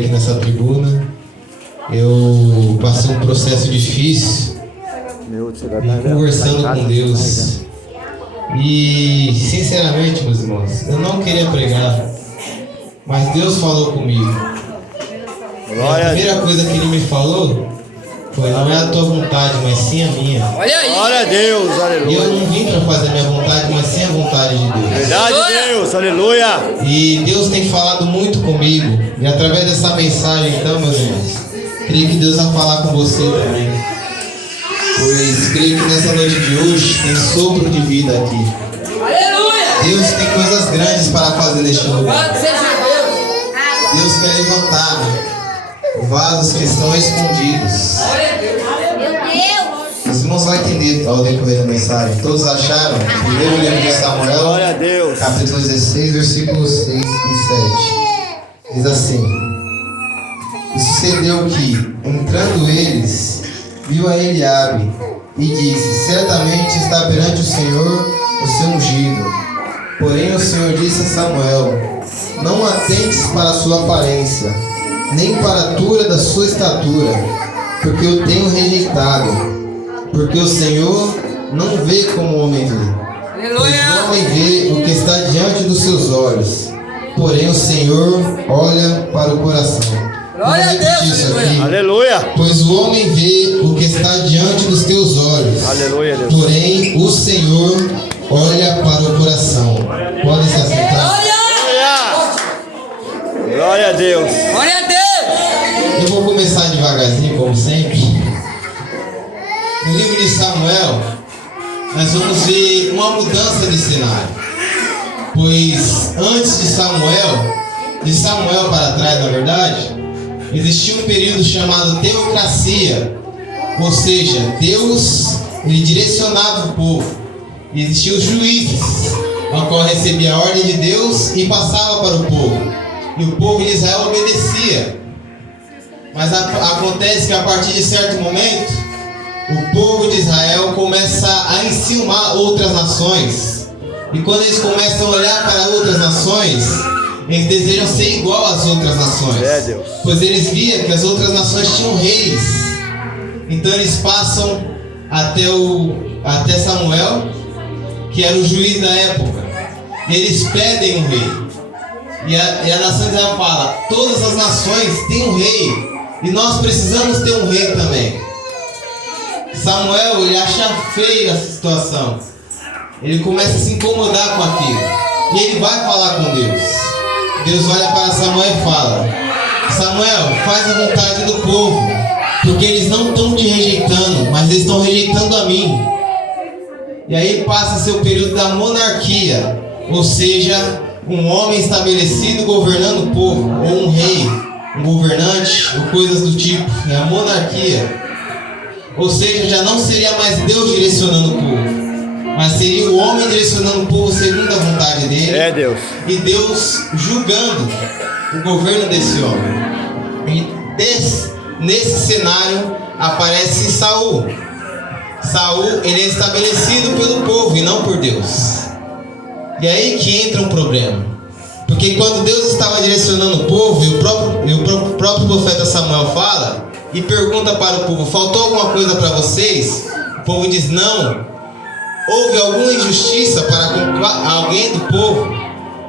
aqui nessa tribuna. Eu passei um processo difícil, conversando com Deus. E, sinceramente, meus irmãos, eu não queria pregar, mas Deus falou comigo. A primeira coisa que Ele me falou foi: não é a tua vontade, mas sim a minha. Olha aí! Glória a Deus, aleluia. E eu não vim para fazer a minha vontade, mas sim a vontade de Deus. Verdade, Deus, aleluia. E Deus tem falado muito comigo. E através dessa mensagem, então, meus irmãos, creio que Deus vai falar com você também. Pois creio que nessa noite de hoje tem sopro de vida aqui. Aleluia! Deus tem coisas grandes para fazer neste lugar. Louvado seja Deus! Deus quer levantar vasos que estão escondidos. Glória a Deus! Os irmãos vão entender ao decorrer da mensagem. Todos acharam? Primeiro livro de Samuel, Glória a Deus. capítulo 16, versículos 6 e 7. Diz assim: E sucedeu que, entrando eles, viu a Eliabe e disse: Certamente está perante o Senhor o seu ungido. Porém o Senhor disse a Samuel: Não atentes para a sua aparência, nem para a altura da sua estatura, porque eu tenho rejeitado. Porque o Senhor não vê como o homem vê. O homem vê o que está diante dos seus olhos, porém o Senhor olha para o coração. Glória a Deus, Isso aqui. Aleluia. Pois o homem vê o que está diante dos teus olhos, Aleluia, Deus. porém o Senhor olha para o coração. Podem se assentar. Glória a Deus. Glória a Deus! Eu vou começar devagarzinho, como sempre. No livro de Samuel, nós vamos ver uma mudança de cenário. Pois antes de Samuel para trás, na verdade, existia um período chamado teocracia. Ou seja, Deus ele direcionava o povo. E existiam os juízes, o qual recebia a ordem de Deus e passava para o povo. E o povo de Israel obedecia. Mas acontece que a partir de certo momento, o povo de Israel começa a enciumar outras nações. E quando eles começam a olhar para outras nações, eles desejam ser igual às outras nações. Deus. Pois eles viam que as outras nações tinham reis. Então eles passam até Samuel, que era o juiz da época. E eles pedem um rei. E a nação de Israel fala: todas as nações têm um rei, e nós precisamos ter um rei também. Samuel, ele acha feia essa situação. Ele começa a se incomodar com aquilo. E ele vai falar com Deus. Deus olha para Samuel e fala: Samuel, faz a vontade do povo, porque eles não estão te rejeitando, mas eles estão rejeitando a mim. E aí passa seu período da monarquia, ou seja, um homem estabelecido governando o povo, ou um rei, um governante, ou coisas do tipo. É a monarquia. Ou seja, já não seria mais Deus direcionando o povo, mas seria o homem direcionando o povo segundo a vontade dele. Deus. E Deus julgando o governo desse homem. E nesse cenário aparece Saul. Saul, ele é estabelecido pelo povo e não por Deus. E aí que entra um problema. Porque quando Deus estava direcionando o povo, e o próprio profeta Samuel fala e pergunta para o povo: faltou alguma coisa para vocês? O povo diz: não. Houve alguma injustiça para com alguém do povo?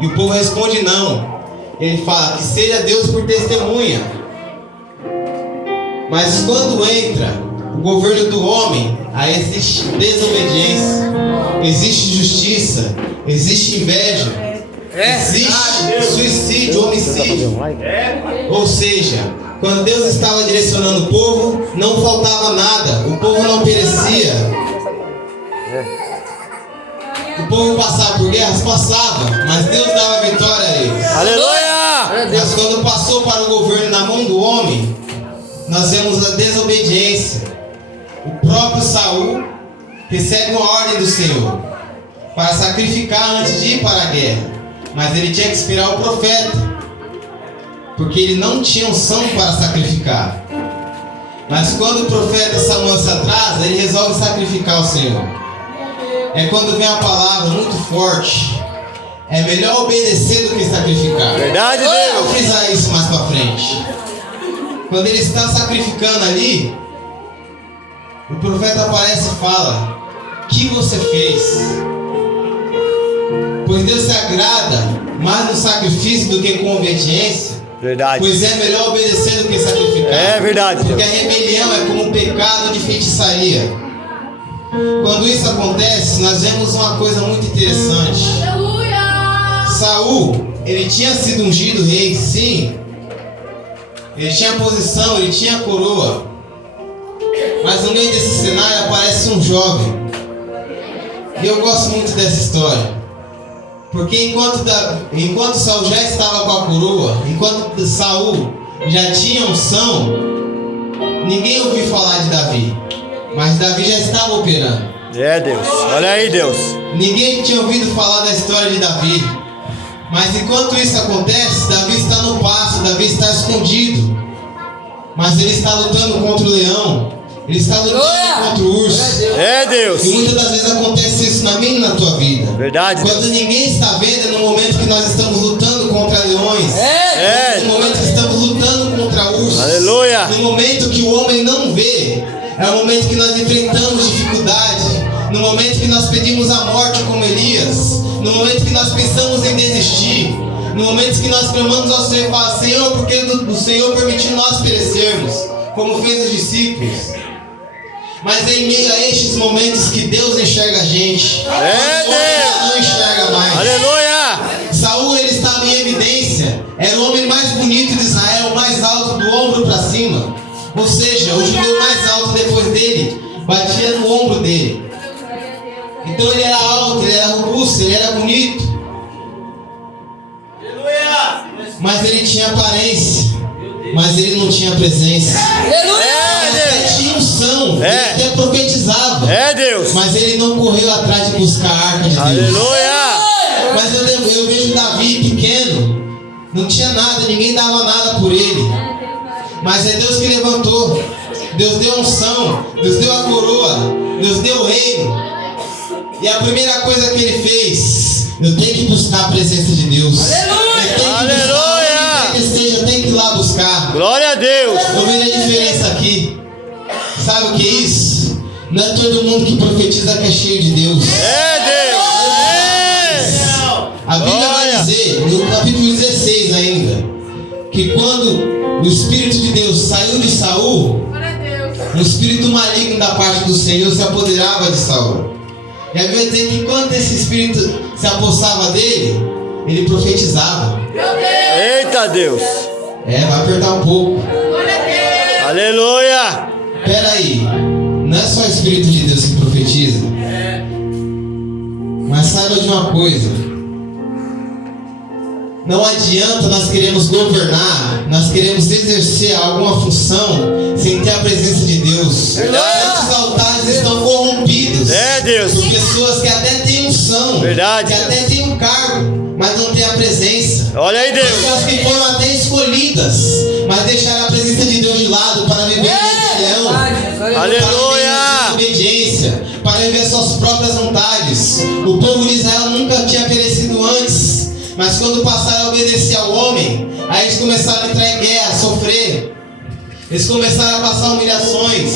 E o povo responde: não. Ele fala: que seja Deus por testemunha. Mas quando entra o governo do homem, aí existe desobediência, existe justiça, existe inveja, existe suicídio, homicídio. Ou seja, quando Deus estava direcionando o povo, não faltava nada, o povo não perecia. O povo passava por guerras? Passava, mas Deus dava vitória a eles. Aleluia! Mas quando passou para o governo na mão do homem, nós vemos a desobediência. O próprio Saul recebe uma ordem do Senhor para sacrificar antes de ir para a guerra, mas ele tinha que esperar o profeta, porque ele não tinha unção para sacrificar. Mas quando o profeta Samuel se atrasa, ele resolve sacrificar o Senhor. É quando vem a palavra muito forte, é melhor obedecer do que sacrificar. Verdade, Eu vou Deus. frisar isso mais pra frente. Quando ele está sacrificando ali, o profeta aparece e fala: o que você fez? Pois Deus se agrada mais no sacrifício do que com obediência. Verdade. Pois é melhor obedecer do que sacrificar. É verdade, Porque Deus. a rebelião é como um pecado de feitiçaria. Quando isso acontece, nós vemos uma coisa muito interessante. Saul, ele tinha sido ungido rei, sim. Ele tinha posição, ele tinha coroa. Mas no meio desse cenário aparece um jovem. E eu gosto muito dessa história. Porque enquanto Saul já estava com a coroa, enquanto Saul já tinha unção, ninguém ouviu falar de Davi. Mas Davi já estava operando. É, Deus. Olha aí, Deus. Ninguém tinha ouvido falar da história de Davi. Mas enquanto isso acontece, Davi está no pasto, Davi está escondido. Mas ele está lutando contra o leão. Ele está lutando contra o urso. É, Deus. E muitas das vezes acontece isso na minha e na tua vida. Verdade, Quando Deus. ninguém está vendo, é no momento que nós estamos lutando contra leões. É. No momento que estamos lutando contra ursos. Aleluia. No momento que o homem não vê, é o momento que nós enfrentamos dificuldade. No momento que nós pedimos a morte como Elias. No momento que nós pensamos em desistir. No momento que nós clamamos ao Senhor e falamos: Senhor, porque o Senhor permitiu nós perecermos, como fez os discípulos. Mas é em meio a estes momentos que Deus enxerga a gente. É, O homem Deus. não enxerga mais. Aleluia. Saul, ele estava em evidência. Era o homem mais bonito de Israel, mais alto do ombro para cima. Ou seja, o judeu mais alto depois dele batia no ombro dele. Então ele era alto, ele era robusto, ele era bonito. Mas ele tinha aparência, mas ele não tinha presença. Ele tinha unção, É. ele até profetizava. É, Deus. Mas ele não correu atrás de buscar a arca de Deus. Aleluia. Mas eu vejo Davi pequeno, não tinha nada, ninguém dava nada por ele. Mas é Deus que levantou. Deus deu a unção, Deus deu a coroa, Deus deu o reino. E a primeira coisa que ele fez: eu tenho que buscar a presença de Deus. Aleluia. Onde quer que esteja, eu tenho que ir lá buscar. Glória a Deus. Eu vejo a diferença aqui. Sabe o que é isso? Não é todo mundo que profetiza que é cheio de Deus. É, Deus. É. A Bíblia vai Glória. dizer, no capítulo 16 ainda, que quando o Espírito de Deus saiu de Saul, um espírito maligno da parte do Senhor se apoderava de Saul. E a Bíblia vai dizer que quando esse espírito se apossava dele, ele profetizava. Eita, Deus. Vai apertar um pouco. Aleluia. Pera aí, não é só o Espírito de Deus que profetiza. Mas saiba de uma coisa: não adianta nós queremos governar, nós queremos exercer alguma função sem ter a presença de Deus. Muitos altares estão corrompidos É, Deus. por pessoas que até têm unção, Verdade. que até têm um cargo, mas não têm a presença. Olha aí, Deus. Pessoas que foram até escolhidas, mas deixaram a presença de Deus de lado para viver em rebelião, Aleluia. para viver em obediência, para viver suas próprias vontades. O povo de Israel nunca tinha perecido antes, mas quando passaram a obedecer ao homem, aí eles começaram a entrar em guerra, a sofrer. Eles começaram a passar humilhações,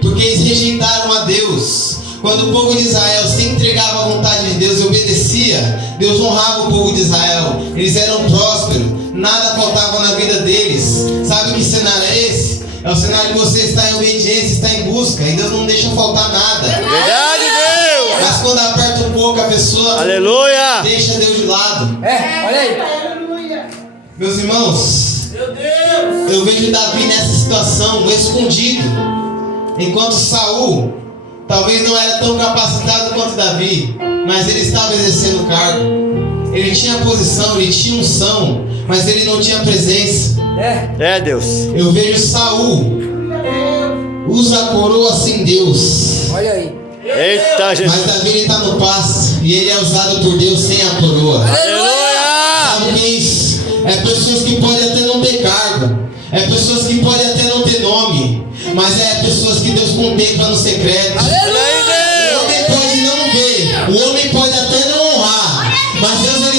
porque eles rejeitaram a Deus. Quando o povo de Israel se entregava à vontade de Deus e obedecia, Deus honrava o povo de Israel. Eles eram prósperos, nada faltava na vida deles. Sabe que cenário é esse? É o cenário que você está em obediência, está em busca, e Deus não deixa faltar nada. Verdade, Deus. Mas quando aperta um pouco, a pessoa Aleluia. deixa Deus de lado. Olha aí. Meus irmãos, eu vejo Davi nessa situação, escondido. Enquanto Saul talvez não era tão capacitado quanto Davi, mas ele estava exercendo o cargo. Ele tinha posição, ele tinha unção, mas ele não tinha presença. É, Deus. Eu vejo Saul usa a coroa sem Deus, Olha aí. Eita, mas Jesus. Davi ele está no pasto e ele é usado por Deus sem a coroa. Aleluia. Sabe o que é isso? É pessoas que podem até não ter cargo, é pessoas que podem até não ter nome, mas é pessoas que Deus contempla no secreto. Olha aí, O Deus. homem pode não ver, o homem pode até não honrar, mas Deus ele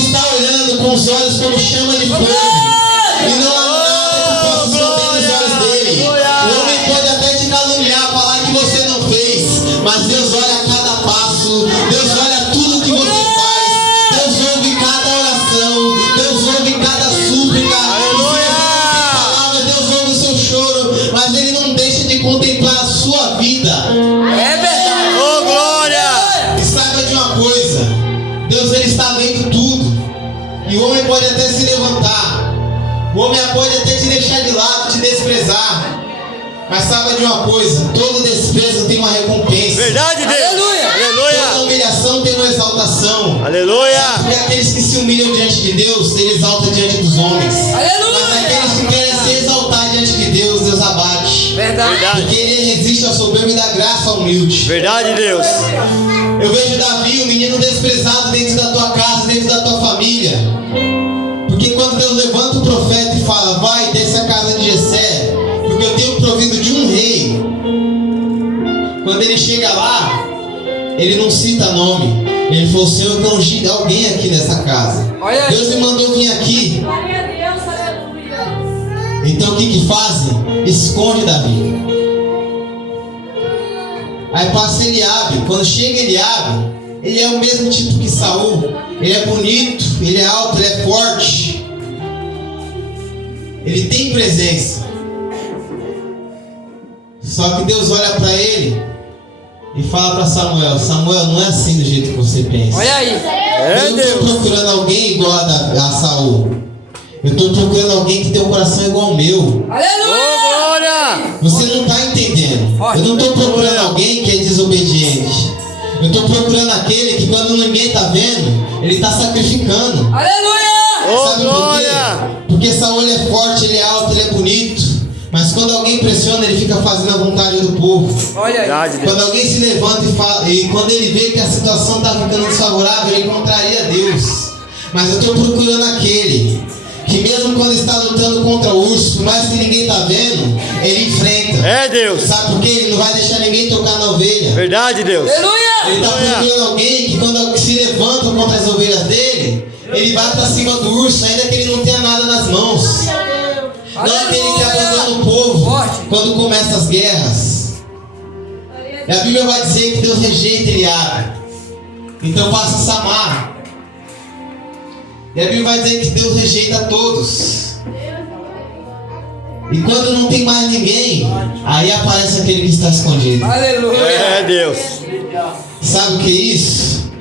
os olhos como chama de fogo. E não há nada que possa esconder nos olhos dele. O homem pode até te caluniar, falar que você não fez, mas Deus olha a cada passo, Deus olha tudo que você faz, Deus ouve cada oração, Deus ouve cada súplica. Deus ouve o seu choro, mas Ele não deixa de contemplar a sua vida. É verdade. Oh, glória! E saiba de uma coisa, Deus Ele está vendo tudo. E o homem pode até se levantar, o homem pode até te deixar de lado, te desprezar. Mas saiba de uma coisa, todo desprezo tem uma recompensa. Verdade, Deus! Aleluia! Aleluia! Toda humilhação tem uma exaltação. Aleluia! Porque aqueles que se humilham diante de Deus, Ele exalta diante dos homens. Mas aqueles que querem se exaltar diante de Deus, Deus abate. Verdade. Porque Ele resiste ao soberbo e dá graça ao humilde. Verdade, Deus! Eu vejo Davi, um menino desprezado dentro da tua casa, dentro da tua família. Porque quando Deus levanta o profeta e fala, vai, desce a casa de Jessé, porque eu tenho provido de um rei. Quando ele chega lá, ele não cita nome. Ele falou, Senhor, eu ungi alguém aqui nessa casa. Olha aí. Deus me mandou vir aqui. Glória a Deus, aleluia. Então o que fazem? Esconde Davi. Aí passa Eliabe. Quando chega Eliabe, ele é o mesmo tipo que Saul. Ele é bonito, ele é alto, ele é forte. Ele tem presença. Só que Deus olha para ele e fala para Samuel, Samuel, não é assim do jeito que você pensa. Olha aí. É, Eu não estou Deus! procurando alguém igual a Saul. Eu estou procurando alguém que tem um coração igual ao meu. Oh, Aleluia. glória! Você não está entendendo. Eu não estou procurando alguém que é desobediente. Eu estou procurando aquele que quando ninguém está vendo, ele está sacrificando. Aleluia. Oh, Sabe por glória! quê? Porque Saul ele é forte, ele é alto, ele é bonito. Mas quando alguém pressiona, ele fica fazendo a vontade do povo. Olha aí. Verdade, Deus! Quando alguém se levanta e fala, e quando ele vê que a situação está ficando desfavorável, ele contraria Deus. Mas eu estou procurando aquele que mesmo quando está lutando contra o urso, por mais que ninguém está vendo, ele enfrenta. É, Deus! Sabe por quê? Ele não vai deixar ninguém tocar na ovelha. Verdade, Deus! Aleluia. Ele está procurando alguém que quando se levanta contra as ovelhas dele, ele vai para cima do urso, ainda que ele não tenha nada nas mãos. Não aquele que abandona o povo quando começam as guerras. E a Bíblia vai dizer que Deus rejeita Eliabe. Então passa Samar. E a Bíblia vai dizer que Deus rejeita todos. E quando não tem mais ninguém, aí aparece aquele que está escondido. Aleluia. É, Deus! Sabe o que é isso?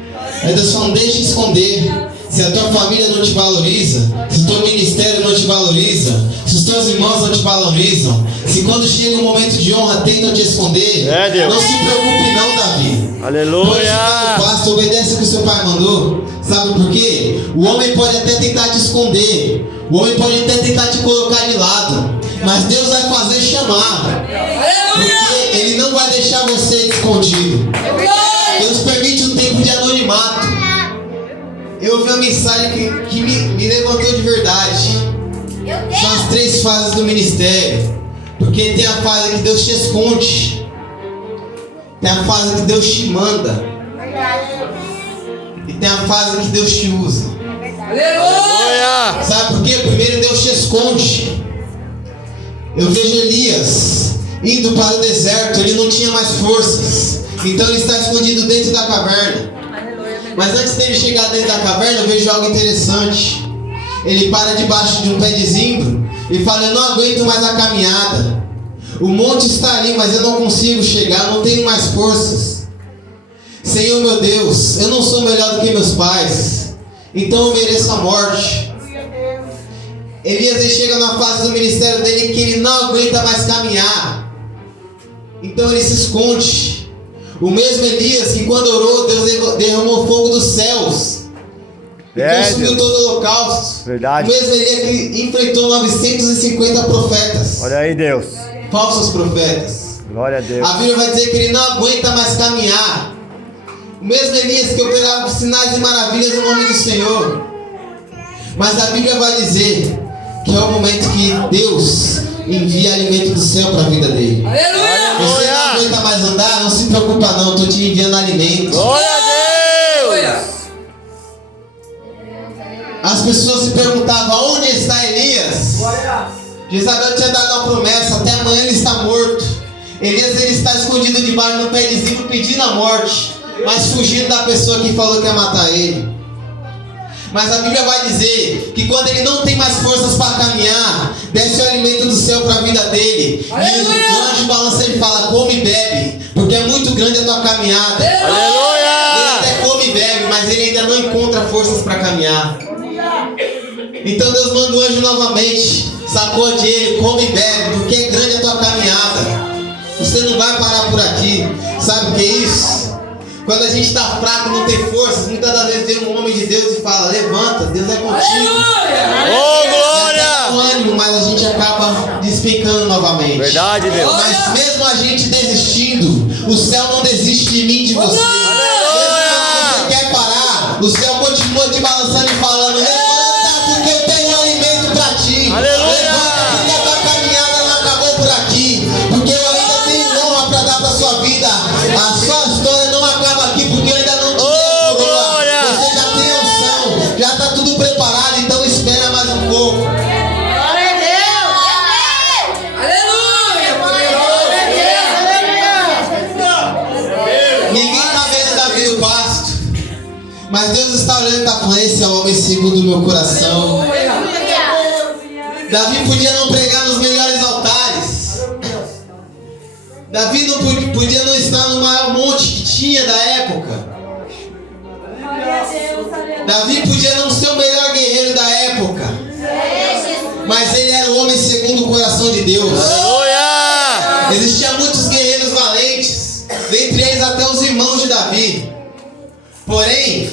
É Deus falando, deixa esconder. Se a tua família não te valoriza, se o teu ministério não te valoriza, se os teus irmãos não te valorizam, se quando chega um momento de honra tentam te esconder, É, Deus. não se preocupe não, Davi. Aleluia! Basta, obedece o que o seu pai mandou. Sabe por quê? O homem pode até tentar te esconder, o homem pode até tentar te colocar de lado, mas Deus vai fazer chamar. Porque Ele não vai deixar você escondido. Deus permite um tempo de anonimato. Eu ouvi uma mensagem que me levantou de verdade. São as 3 fases do ministério. Porque tem a fase que Deus te esconde, tem a fase que Deus te manda, e tem a fase que Deus te usa. Aleluia! Sabe por quê? Primeiro Deus te esconde. Eu vejo Elias indo para o deserto, ele não tinha mais forças, então ele está escondido dentro da caverna. Mas antes dele chegar dentro da caverna, eu vejo algo interessante. Ele para debaixo de um pé de zimbro e fala, eu não aguento mais a caminhada. O monte está ali, mas eu não consigo chegar, não tenho mais forças. Senhor meu Deus, eu não sou melhor do que meus pais, então eu mereço a morte. Elias ele chega na fase do ministério dele que ele não aguenta mais caminhar, então ele se esconde. O mesmo Elias que quando orou, Deus derramou fogo dos céus e consumiu todo o holocausto. Verdade. O mesmo Elias que enfrentou 950 profetas, Olha aí, Deus! falsos profetas. Glória a Deus! A Bíblia vai dizer que ele não aguenta mais caminhar. O mesmo Elias que operava sinais e maravilhas no nome do Senhor. Mas a Bíblia vai dizer que é o momento que Deus envia alimento do céu para a vida dele. Você não aguenta mais andar? Não se preocupa não, estou te enviando alimento. Glória a Deus! As pessoas se Jezabel tinha dado uma promessa, até amanhã ele está morto. Elias ele está escondido debaixo do pé de zimbro pedindo a morte, mas fugindo da pessoa que falou que ia matar ele. Mas a Bíblia vai dizer que quando ele não tem mais forças para caminhar, desce o alimento do céu para a vida dele. Aleluia! E o anjo balança e fala: come e bebe, porque é muito grande a tua caminhada. Aleluia! Ele até come e bebe, mas ele ainda não encontra forças para caminhar. Então Deus manda o anjo novamente, sacode ele, come e bebe, porque é grande a tua caminhada. Você não vai parar por aqui. Sabe o que é isso? Quando a gente está fraco, não tem forças, muitas das vezes vem um homem de Deus e fala: levanta, Deus é contigo. Oh, glória! Com ânimo, mas a gente acaba despencando novamente. Verdade, Deus. Mas mesmo a gente desistindo, o céu não desiste de mim, de você. Aleluia! Você quer parar, o céu continua te balançando e falando: levanta, porque eu tenho alimento para ti. Aleluia! Levanta, porque a tua caminhada não acabou por aqui, porque eu ainda tenho honra para dar para sua vida. A sua história não acaba aqui, porque eu ainda não te dei a coroa. glória! Você já tem unção, já está tudo preparado, então espera mais um pouco. Ninguém está vendo Davi no pasto, mas Deus está olhando e está falando: esse é o homem segundo o meu coração. Davi podia não pregar nos melhores altares. Davi não podia não estar no maior monte que tinha da época. Davi podia não ser o melhor guerreiro da época, mas ele era o homem segundo o coração de Deus. Aleluia! Existiam muitos guerreiros valentes, dentre eles até os irmãos de Davi. Porém,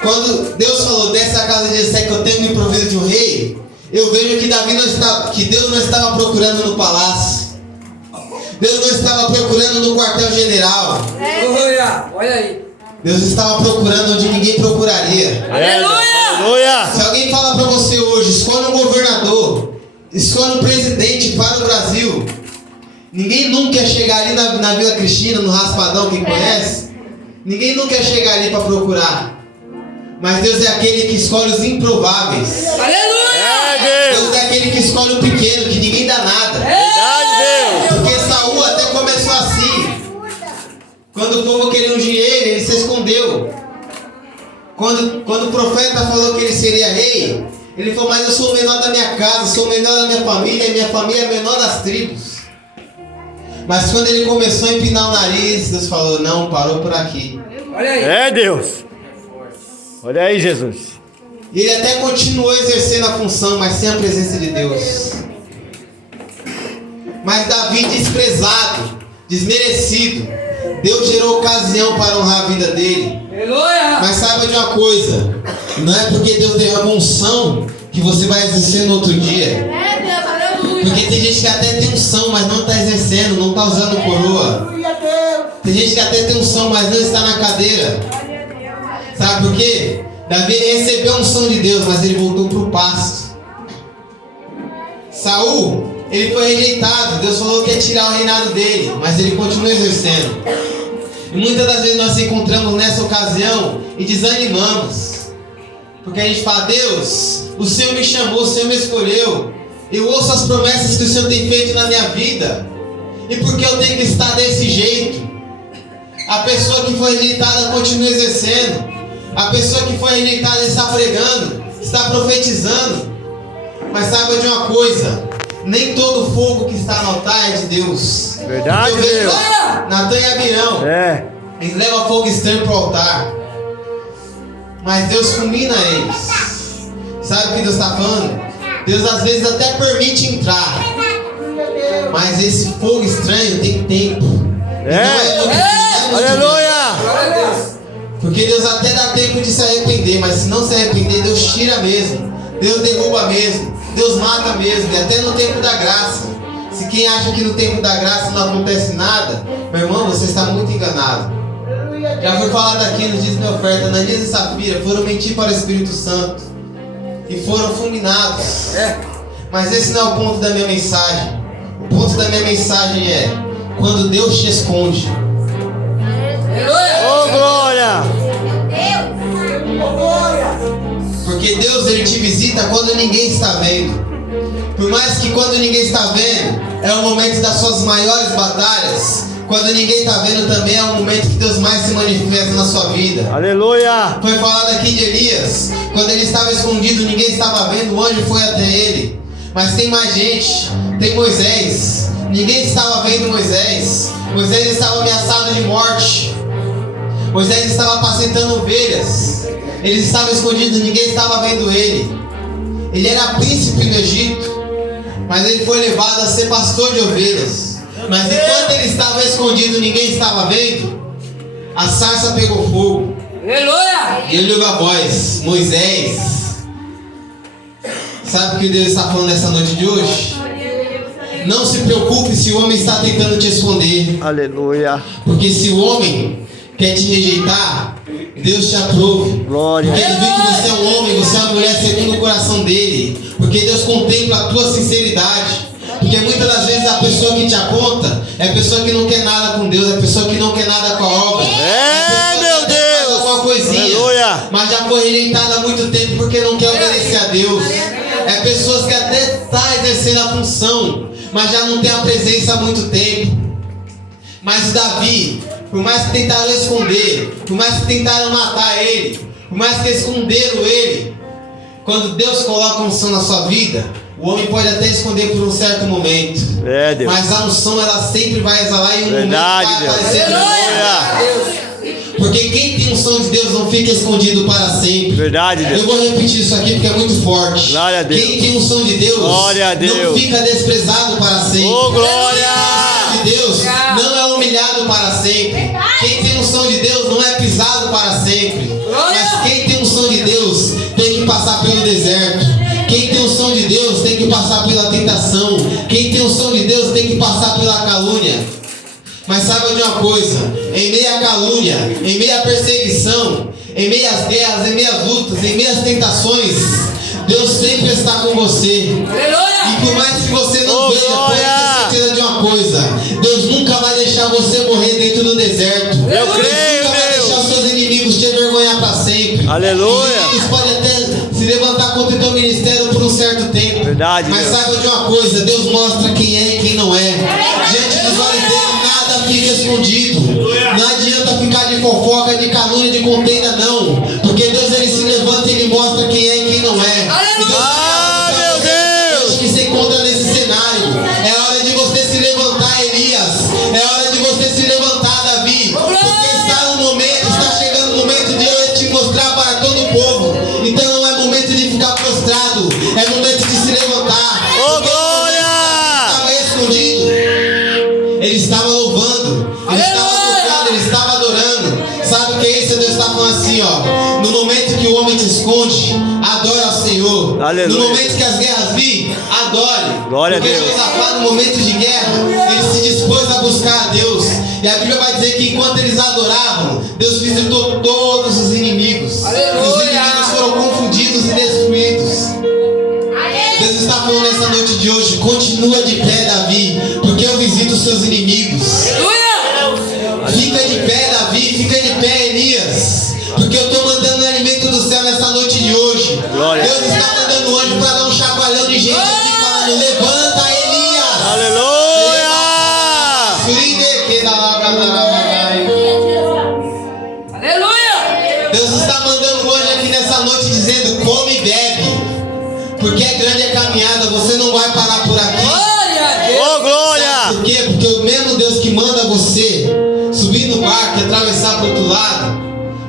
quando Deus falou: desce a casa de Jessé que eu tenho me provido de um rei, eu vejo que Deus não estava procurando no palácio. Deus não estava procurando no quartel-general. Olha aí. Deus estava procurando onde ninguém procuraria. Aleluia! Se alguém fala para você hoje: escolhe um governador, escolhe um presidente para o Brasil, ninguém nunca ia chegar ali na Vila Cristina, no Raspadão, quem conhece? Ninguém nunca ia chegar ali para procurar. Mas Deus é aquele que escolhe os improváveis. Deus é aquele que escolhe o pequeno, que ninguém dá nada. Verdade, Deus! Porque Saul até começou assim. Quando o povo queria ungir ele se escondeu. Quando o profeta falou que ele seria rei, ele falou: mas eu sou o menor da minha casa, sou o menor da minha família, e minha família é a menor das tribos. Mas quando ele começou a empinar o nariz, Deus falou: não, parou por aqui. Olha aí. É, Deus! Olha aí, Jesus! E ele até continuou exercendo a função, mas sem a presença de Deus. Mas Davi, desprezado, desmerecido, Deus gerou ocasião para honrar a vida dele. Mas saiba de uma coisa: não é porque Deus derramou unção que você vai exercer no outro dia. Porque tem gente que até tem unção, mas não está exercendo, não está usando coroa. Tem gente que até tem unção, mas não está na cadeira. Sabe por quê? Davi recebeu a unção de Deus, mas ele voltou para o pasto. Saul, ele foi rejeitado. Deus falou que ia tirar o reinado dele, mas ele continua exercendo. E muitas das vezes nós nos encontramos nessa ocasião e desanimamos. Porque a gente fala: Deus, o Senhor me chamou, o Senhor me escolheu. Eu ouço as promessas que o Senhor tem feito na minha vida. E por que eu tenho que estar desse jeito? A pessoa que foi rejeitada continua exercendo. A pessoa que foi rejeitada está pregando, está profetizando. Mas saiba de uma coisa: nem todo fogo que está no altar é de Deus. Verdade, eu vejo Deus! Natan e Abirão, eles levam fogo estranho para o altar, mas Deus fulmina eles. Sabe o que Deus está falando? Deus às vezes até permite entrar, mas esse fogo estranho tem tempo. Aleluia! Porque Deus até dá tempo de se arrepender, mas se não se arrepender, Deus tira mesmo, Deus derruba mesmo, Deus mata mesmo, e até no tempo da graça. Se quem acha que no tempo da graça não acontece nada, meu irmão, você está muito enganado. Já foi falado aqui no dízimo de oferta: Ananias e Safira foram mentir para o Espírito Santo e foram fulminados. Mas esse não é o ponto da minha mensagem. O ponto da minha mensagem é: quando Deus te esconde. Oh, glória! Porque Deus, ele te visita quando ninguém está vendo. Por mais que quando ninguém está vendo, é o momento das suas maiores batalhas. Quando ninguém está vendo também é o momento que Deus mais se manifesta na sua vida. Aleluia. Foi falado aqui de Elias. Quando ele estava escondido, ninguém estava vendo, o anjo foi até ele. Mas tem mais gente. Tem Moisés. Ninguém estava vendo Moisés. Moisés estava ameaçado de morte. Moisés estava apacentando ovelhas. Ele estava escondido, ninguém estava vendo ele. Ele era príncipe no Egito, mas ele foi levado a ser pastor de ovelhas. Mas enquanto ele estava escondido, ninguém estava vendo, a sarça pegou fogo. Aleluia! E ele ouviu a voz: Moisés. Sabe o que Deus está falando nessa noite de hoje? Não se preocupe se o homem está tentando te esconder. Aleluia. Porque se o homem quer te rejeitar, Deus te aprove. Glória. Porque ele viu que você é um homem, você é uma mulher segundo o coração dele. Porque Deus contempla a tua sinceridade. Porque muitas das vezes a pessoa que te aponta é a pessoa que não quer nada com Deus, é a pessoa que não quer nada com a obra. É, meu Deus. Alguma coisinha, Aleluia. mas já foi rejeitada há muito tempo porque não quer obedecer a Deus. É pessoas que até estão exercendo a função, mas já não tem a presença há muito tempo. Mas Davi, por mais que tentaram esconder, por mais que tentaram matar ele, por mais que esconderam ele, quando Deus coloca a unção na sua vida, o homem pode até esconder por um certo momento. É, Deus. Mas a unção ela sempre vai exalar e um Verdade, momento vai Deus. aparecer. Aleluia. Porque quem tem unção de Deus não fica escondido para sempre. Verdade, Deus. Eu vou repetir isso aqui porque é muito forte. Glória a Deus. Quem tem unção de Deus, Glória a não Deus. fica desprezado para sempre. Oh, glória. Quem tem unção de Deus não é humilhado para sempre. Quem tem unção de Deus não é pisado para sempre. Mas quem tem unção de Deus tem que passar pelo deserto. Quem tem unção de Deus tem que passar pela tentação. Quem tem unção de Deus tem que passar pela calúnia. Mas saiba de uma coisa: em meio à calúnia, em meio à perseguição, em meio às guerras, em meio às lutas, em meio às tentações, Deus sempre está com você. E por mais que você não veja, pode ter certeza de uma coisa: Deus nunca vai deixar você morrer dentro do deserto. Eu Deus creio, nunca vai Deus. deixar os seus inimigos te envergonhar para sempre. Aleluia. Os inimigos podem até se levantar contra o teu ministério por um certo tempo. Verdade, Mas Deus. saiba de uma coisa: Deus mostra quem é e quem não é. Diante dos olhos dele, nada fica escondido. Não adianta ficar de fofoca, de calúnia, de contenda, não. Porque Deus ele se levanta e ele mostra quem é e quem não é. E Deus Ah, meu Deus. que se encontra nesse cenário. É hora de você se levantar, Elias. É hora de você se levantar, Davi. Porque está no momento, está chegando o momento de eu te mostrar para todo o povo. Então não é momento de ficar prostrado, é momento de se levantar. Oh, glória. Estava escondido, ele estava louvando, ele estava tocando, ele estava adorando. Sabe o que é isso? Deus está falando assim, ó: no momento que o homem te esconde, adora ao Senhor. Aleluia. No momento que as guerras virem, adore. Glória a Porque Deus. Josafá, no momento de guerra, ele se dispôs a buscar a Deus. E a Bíblia vai dizer que enquanto eles adoravam, Deus visitou todos os inimigos. Aleluia. E os inimigos foram confundidos e destruídos. Deus está falando nessa noite de hoje: continua de pé, Davi, porque eu visito os seus inimigos. Fica de pé, Davi, fica de pé, Elias, porque eu estou mandando o alimento do céu nessa noite de hoje. Glória. Deus está mandando o anjo para dar um chacoalhão de gente aqui, falando: levanta, Elias. Aleluia. Deus está mandando o anjo aqui nessa noite dizendo: come e bebe, porque é grande a caminhada, você não vai parar por aqui. Oh, glória. Por quê? Porque o mesmo Deus que manda você subir no barco e atravessar para o outro lado,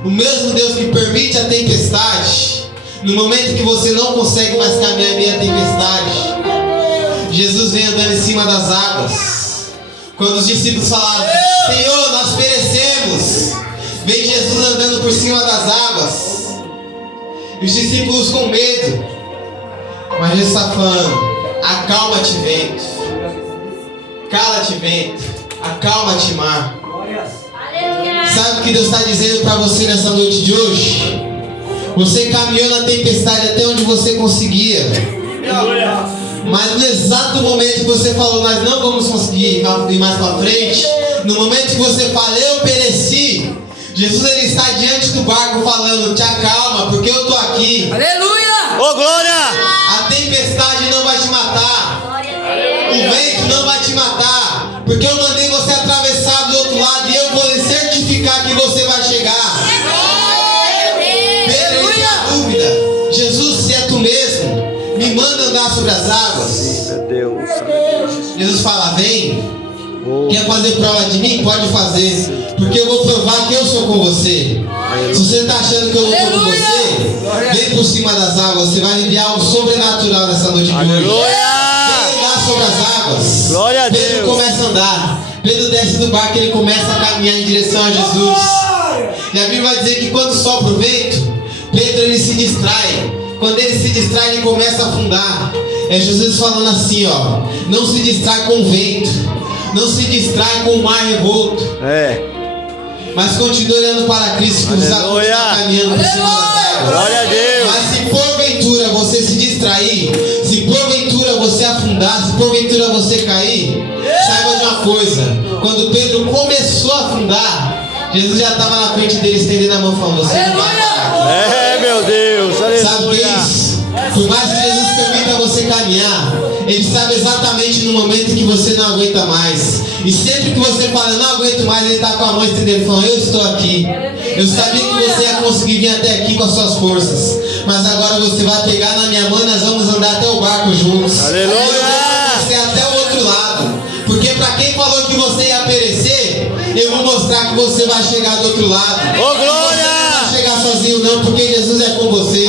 o mesmo Deus que permite a tempestade, no momento que você não consegue mais caminhar em meio à tempestade, Jesus vem andando em cima das águas. Quando os discípulos falaram: Senhor, nós perecemos, vem Jesus andando por cima das águas. E os discípulos com medo, mas Jesus está falando: acalma-te, vento, cala-te, vento, acalma-te, mar. Sabe o que Deus está dizendo para você nessa noite de hoje? Você caminhou na tempestade até onde você conseguia, mas no exato momento que você falou: nós não vamos conseguir ir mais para frente, no momento que você fala: eu pereci, Jesus ele está diante do barco falando: te acalma, porque eu estou aqui. Aleluia! Oh, glória. A tempestade não vai te matar. matar, porque eu mandei você atravessar do outro lado e eu vou lhe certificar que você vai chegar. Pedro tinha dúvida: Jesus, se é tu mesmo, me manda andar sobre as águas. Jesus fala: vem. Quer fazer prova de mim? Pode fazer, porque eu vou provar que eu sou com você. Se você está achando que eu não estou com você, vem por cima das águas. Você vai viver algo sobrenatural nessa noite de hoje. Vem andar sobre as águas. Glória a Pedro Deus. começa a andar. Pedro desce do barco, ele começa a caminhar em direção a Jesus. E a Bíblia vai dizer que quando sopra o vento, Pedro ele se distrai. Quando ele se distrai, ele começa a afundar. É Jesus falando assim, ó: não se distrai com o vento, não se distrai com o mar revolto, mas continue olhando para Cristo, que os águas estão caminhando por cima das águas. Glória a Deus. Mas se porventura você se distrair, se porventura você afundar, se porventura você cair, saiba de uma coisa: quando Pedro começou a afundar, Jesus já estava na frente dele, estendendo a mão, falando: você não vai parar. Meu Deus. Sabe o que é isso? Por mais que Jesus permita você caminhar, Ele sabe exatamente no momento que você não aguenta mais. E sempre que você fala: não aguento mais, Ele está com a mão estendendo, falando: eu estou aqui. Eu sabia que você ia conseguir vir até aqui com as suas forças, mas agora você vai pegar na minha mão e nós vamos andar até o barco juntos. Aleluia! Eu vou você até o outro lado. Porque para quem falou que você ia perecer, eu vou mostrar que você vai chegar do outro lado. Ô, glória! Você não vai chegar sozinho não, porque Jesus é com você.